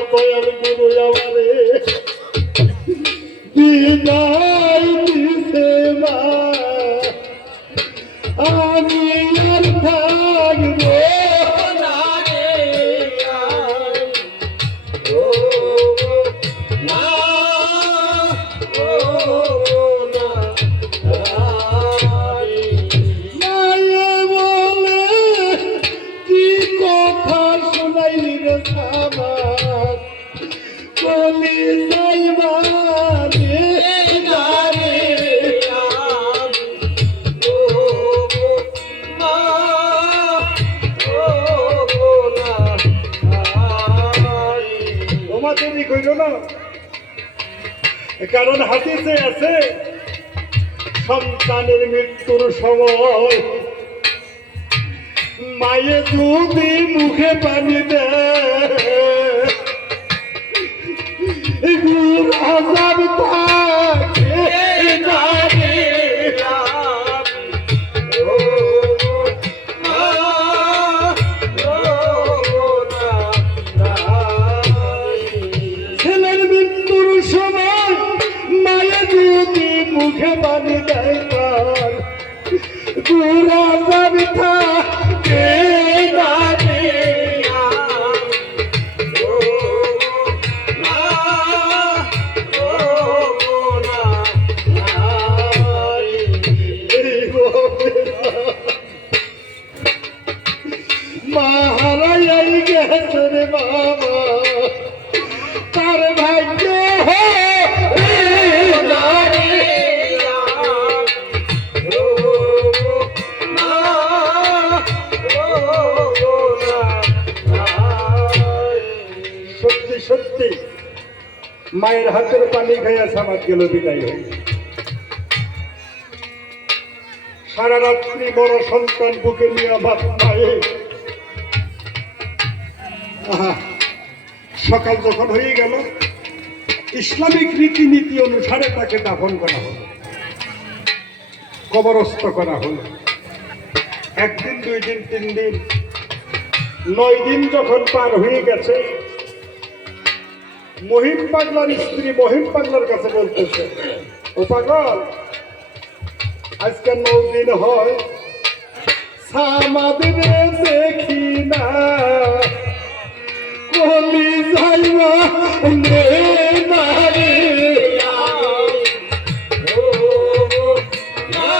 আমার দয়াল গুরু আমারে বিদায় দিছে মা, আমি আর থাকবো না রে ও না ও না মায়ে বলে কি কথা শোনাইলি রে আমার বলি যাইবা রে গারে ও মা ও না তোমাদেরই কইল না, কারণ হাদিসে আছে সন্তানের মৃত্যুর সময় মায়ে যদি মুখে পানি দেয় গুর আজাব থাকে না রে ও মা ও না ছেলের মৃত্যুর সময় মায়ে যদি মুখে পানি দেয় তার গুর আজাব থাকে না রে মাহারাই গেছে রে বাবা তার ভাগ্য সত্যি সত্যি মায়ের হাতের পানি খাইয়া সামাজ গেল বিদায় হয়ে। সারা রাত্রি বড় সন্তান বুকে নিয়ে বাপ মায়ে সকাল যখন হয়ে গেল ইসলামিক রীতিনীতি অনুসারে তাকে দাফন করা হলো, কবরস্থ করা হলো। একদিন, 2 দিন, 3 দিন, 9 দিন যখন পার হয়ে গেছে, মহিম পাগলার স্ত্রী মহিম পাগলার কাছে বলতেছে, ও পাগল আজকে 9 দিন হয় সামাদের দেখি না, কলি যাইবা নে না রে ও না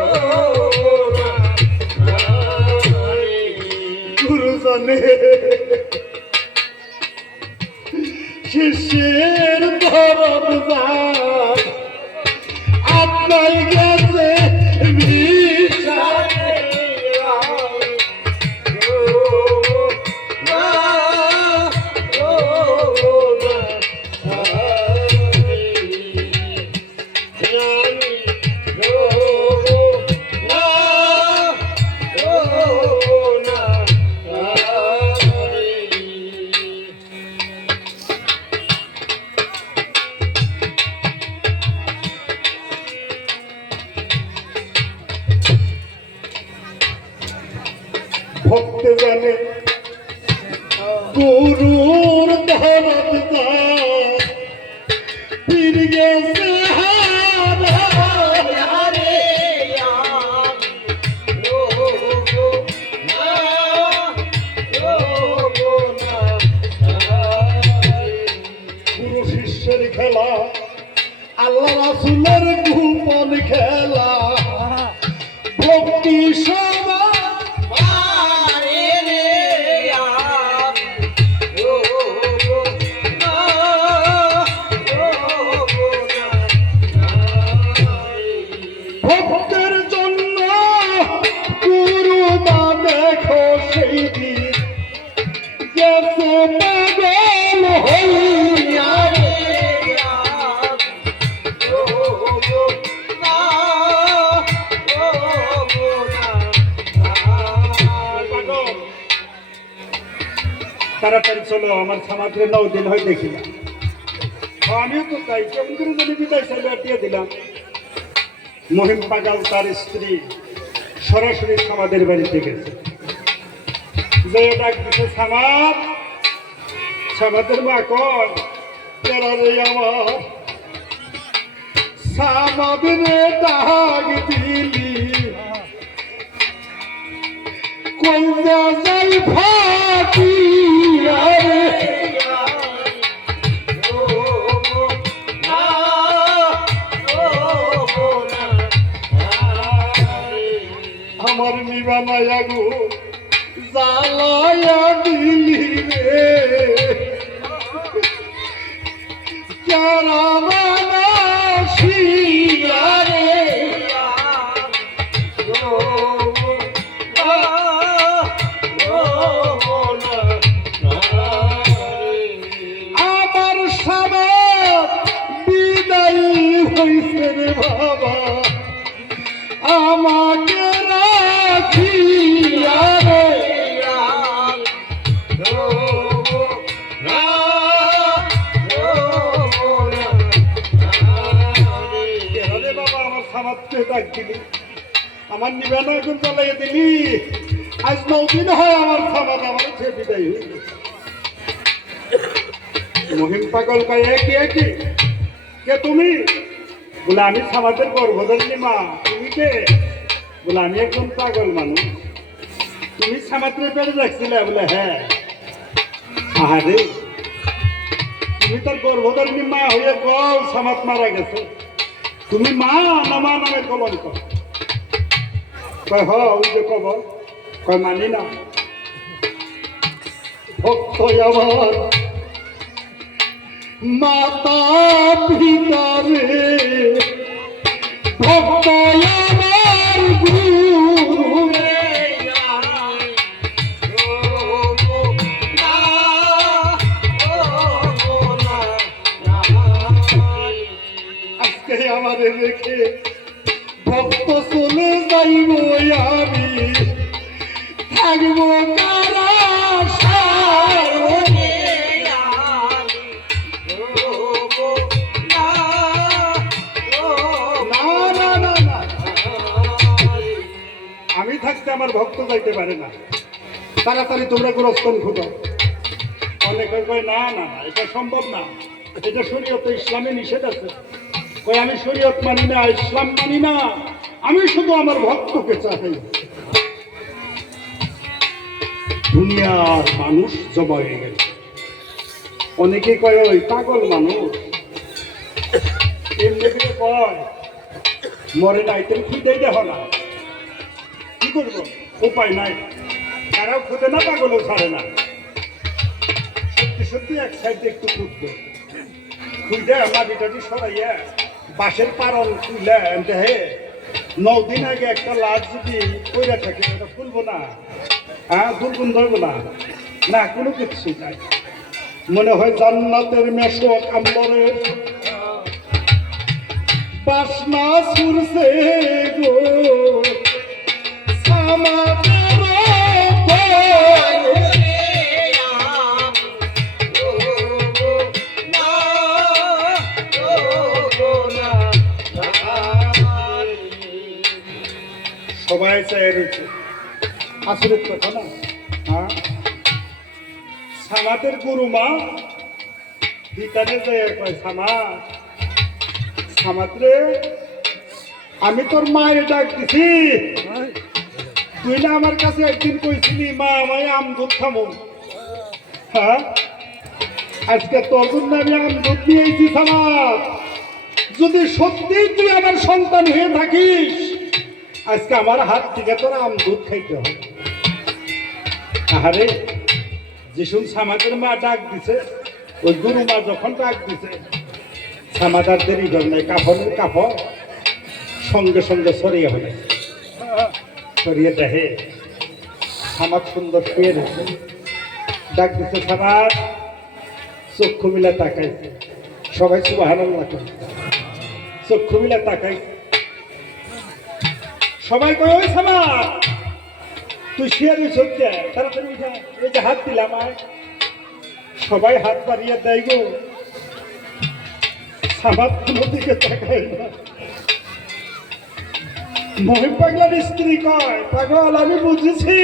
ও না গুরুজনে শিষ্যের ধরব যায় আপনার গেছে ভক্ত জানে গুরুর ধরত ফির গেছে গুরু শিষ্যের খেলা, আল্লাহ রাসূলের গোপন খেলা, ভক্তি সভা ভক্তের জন্য গুরু মা দেখো সেই দিন গেছে পাগল হইয়া রে তাড়াতাড়ি চলো, আমার সমাজে 9 দিন হয় দেখি না। আমিও তো তাই কেমন করে যদি বিদায় চাইলে দিয়ে দিলাম। মহিম পাগাল তার স্ত্রী সরাসরি সমাজের বাড়িতে গেছে, যে ডাক দিতে সামাদ সামাদের মা কয় এরা রে আমার সামাদরে ডাক দিলি কইয়া যাই ফাটি আমার নিবানায়া গো জ্বালায়া দিলি রে আমার সাবাত বিদায় হইছে রে বাবা আমাকে রাখিয়া রে বাবা আমার সামাদকে ডাক দিলি আমার নিবেদন এখন চালাইয়া দিলি আজ 9 দিন হয় আমার সামাদ আমার ছেড়ে বিদায় হইল মহিম পাগল কয় একই একই কে তুমি বলে আমি সামাদের গর্ভধারিণী মা তুমি কে বলে আমি একজন পাগল মানুষ তুমি সামাদের পেটে রাখছিলে বলে হ্যাঁ আহারে তুমি তার গর্ভধারিণী মা হয়ে কও সামাদ মারা গেছে তুমি মা না মা নামের কলঙ্ক কয় হ ওই যে খবর কয় মানি না ভক্ত আমার মাতা পিতারে ভক্ত আমার গুরু আজকে আমারে রেখে ভক্ত চলে যাইব আমি থাকবো কারা আমি থাকতে আমার ভক্ত যাইতে পারে না তাড়াতাড়ি তোমরা গোরস্থান খুঁজো অনেকে কয় না না না এটা সম্ভব না এটা শরীয়ত ইসলামে নিষেধ আছে কয় আমি শরীয়ত মানি না ইসলাম মানি না আমি শুধু আমার ভক্তকে চাই দুনিয়ার মানুষ জমা হয়ে গেল অনেকে কয় ওই পাগল মানুষ এমনি কয় মরে নাই তুমি খুঁজেই দেখো না কি করবো উপায় নাই তারাও খুঁজে না পাগলও ছাড়ে না সত্যি সত্যি এক সাইডে একটু খুঁজবে খুঁজে মাটিটাটি সরাইয়া বাঁশের পারল খুলে হে 9 দিন আগে একটা লাশ যদি কইরা থাকে ওটা খুলবো না হ্যাঁ দুর্গুণ ধরবো না না কোনো কিছু নাই মনে হয় জান্নাতের মেশক আম্বরের বাসনা সুরছে গো সবাই চাই রয়েছে আসলে কথা না হ্যাঁ সামাদের গুরু মা ভিতরে যায় কয় সামাদরে আমি তোর মায়ের ডাক দিছি তুই না আমার কাছে একদিন কইছিলি মা আমায় আম দুধ খামো হ্যাঁ আজকে তোর জন্য আমি আম দুধ নিয়ে এসেছি সামাদ যদি সত্যি তুই আমার সন্তান হয়ে থাকিস আজকে আমার হাত থেকে তোর আম দুধ খাইতে হবে আহারে যিশুন সামাদের মা ডাক দিছে ওই গুরু মা যখন ডাক দিছে সামাদার দেরি জন্যে কাপড়ের কাপড় সঙ্গে সঙ্গে সরিয়ে হলে সরিয়ে দেখে সামাদ সুন্দর শুয়ে রয়েছে ডাক দিছে সামাদ চক্ষু মিলা তাকাইছে সবাই সুবহানাল্লাহ চক্ষু মিলা তাকাইছে সবাই কয় ওই সামাদ তুই শুয়ে রয়েছ তাড়াতাড়ি উঠা এই যে হাত দিলাম সবাই হাত বাড়িয়ে দেয় গো সামাদ কোনো দিকে তাকায় না মহিম পাগলার স্ত্রী কয় পাগল আমি বুঝেছি